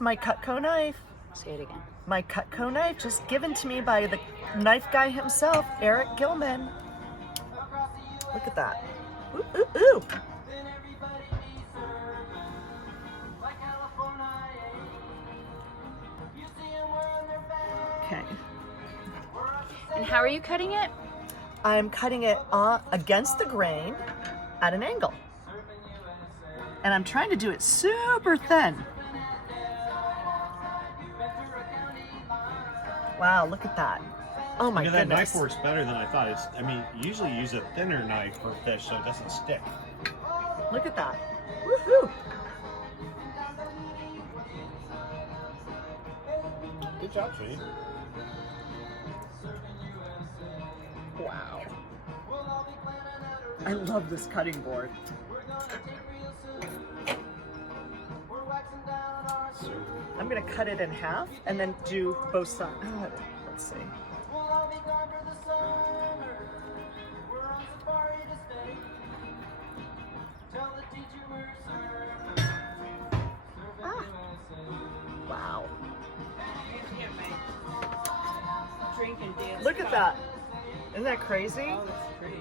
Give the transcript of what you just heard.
My Cutco knife. Say it again. My Cutco knife, just given to me by the knife guy himself, Eric Gilman. Look at that. Ooh, ooh, ooh. Okay. And how are you cutting it? I'm cutting it against the grain at an angle. And I'm trying to do it super thin. Wow, look at that. Oh my goodness. That knife works better than I thought. I mean, you usually use a thinner knife for fish so it doesn't stick. Look at that. Woohoo! Good job, sweetie. Wow. I love this cutting board. I'm gonna cut it in half and then do both sides. Let's see. Ah. Wow. Look at that. Isn't that crazy? Oh, that's pretty.